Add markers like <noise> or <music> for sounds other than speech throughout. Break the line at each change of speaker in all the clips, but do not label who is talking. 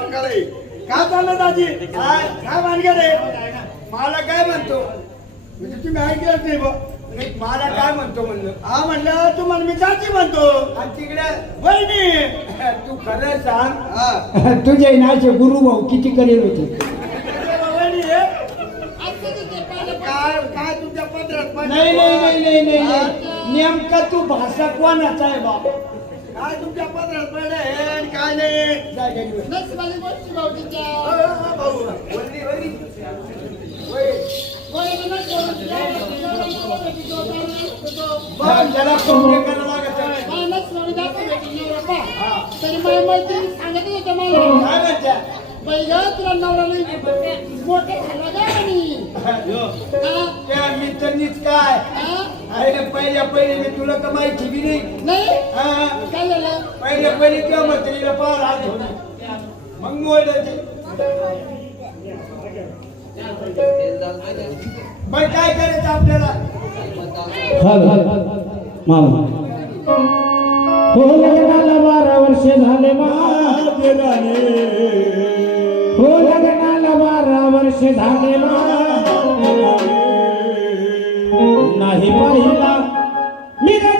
बारकाळे काय चाललं दाजी? काय काय भानगड आहे? मला काय म्हणतो? म्हणजे तुम्ही ऐकलंच नाही बा नाही, मला काय म्हणतो म्हणलं? हा म्हणलं तुम्हाला मी जाती म्हणतो. आणि तिकडे वहिनी. <laughs> तू खरं सांग. हा. <laughs>
तुझे नाचे गुरु भाऊ किती करेल होते?
काय काय तुमच्या पत्रात?
नाही नाही नाही नाही नाही नाही. नेमका तू भाषा कोणाचा आहे बाप?
काय तुमच्या पत्रात पडलं हे आणि काय नाही
जा घरी बस.
अ, अ, भाऊ वहिनी वहिनी
हा, त्याला कौंटे करायला लागत आहे. काय म्हणत्या?
तुला नवरा नाही मोठे झाला का म्हणी?
हो.
हा?
त्या मित्रांनीच काय
हा?
पहिल्या पहिले मी तुला तर माहिती बी नाही.
नाही?
हा,
काय झालं?
पहिल्या पहिले किंवा मैत्रिणीला पार हात होती मग मोडायचे पण काय करायचं आपल्याला?
हो लग्नाला बारा वर्ष झाले माझे हो लग्नाला बारा वर्ष झाले. नाही पाहिला मी गजरी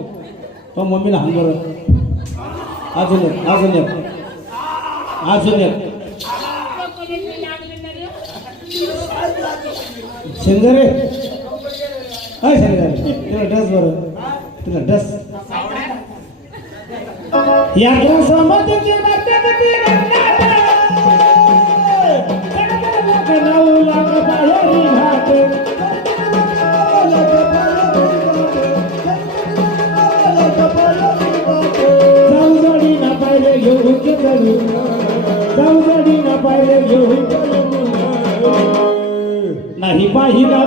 तो मम्मीला हाण बरं अजून एक अजून एक. अजून एक. शेंगरे? काय शेंगरे. तुला डस बरं तुला डस. या ड्रेसमध्ये हरी पाहिला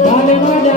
Vale, vale.